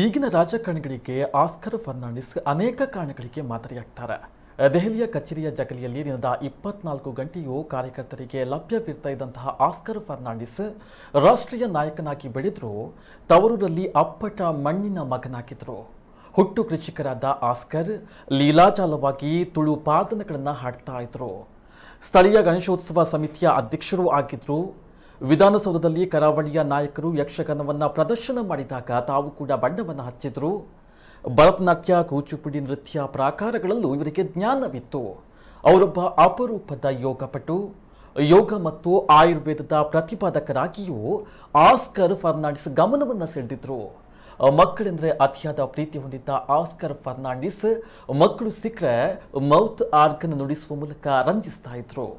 ಈಗಿನ ರಾಜಕಾರಣಿಗಳಿಗೆ ಆಸ್ಕರ್ ಫರ್ನಾಂಡಿಸ್ ಅನೇಕ ಕಾರಣಗಳಿಗೆ ಮಾದರಿಯಾಗ್ತಾರೆ. ದೆಹಲಿಯ ಕಚೇರಿಯ ಜಗಲಿಯಲ್ಲಿ ದಿನದ 24 ಗಂಟೆಯೂ ಕಾರ್ಯಕರ್ತರಿಗೆ ಲಭ್ಯವಿರ್ತಾ ಇದ್ದಂತಹ ಆಸ್ಕರ್ ಫರ್ನಾಂಡಿಸ್ ರಾಷ್ಟ್ರೀಯ ನಾಯಕನಾಗಿ ಬೆಳೆದ್ರು. ತವರೂರಲ್ಲಿ ಅಪ್ಪಟ ಮಣ್ಣಿನ ಮಗನಾಗಿದ್ರು. ಹುಟ್ಟು ಕೃಷಿಕರಾದ ಆಸ್ಕರ್ ಲೀಲಾಜಾಲವಾಗಿ ತುಳು ಪಾದನಗಳನ್ನು ಹಾಡ್ತಾ ಇದ್ರು. ಸ್ಥಳೀಯ ಗಣೇಶೋತ್ಸವ ಸಮಿತಿಯ ಅಧ್ಯಕ್ಷರೂ ಆಗಿದ್ರು. ವಿಧಾನಸೌಧದಲ್ಲಿ ಕರಾವಳಿಯ ನಾಯಕರು ಯಕ್ಷಗಾನವನ್ನು ಪ್ರದರ್ಶನ ಮಾಡಿದಾಗ ತಾವು ಕೂಡ ಬಣ್ಣವನ್ನು ಹಚ್ಚಿದ್ರು. ಭರತನಾಟ್ಯ, ಕೂಚುಪುಡಿ ನೃತ್ಯ ಪ್ರಾಕಾರಗಳಲ್ಲೂ ಇವರಿಗೆ ಜ್ಞಾನವಿತ್ತು. ಅವರೊಬ್ಬ ಅಪರೂಪದ ಯೋಗಪಟು. ಯೋಗ ಮತ್ತು ಆಯುರ್ವೇದದ ಪ್ರತಿಪಾದಕರಾಗಿಯೂ ಆಸ್ಕರ್ ಫರ್ನಾಂಡಿಸ್ ಗಮನವನ್ನು ಸೆಳೆದಿದ್ರು. ಮಕ್ಕಳೆಂದರೆ ಅತಿಯಾದ ಪ್ರೀತಿ ಹೊಂದಿದ್ದ ಆಸ್ಕರ್ ಫರ್ನಾಂಡಿಸ್ ಮಕ್ಕಳು ಸಿಕ್ಕರೆ ಮೌತ್ ಆರ್ಗನ್ ನುಡಿಸುವ ಮೂಲಕ ರಂಜಿಸ್ತಾ ಇದ್ರು.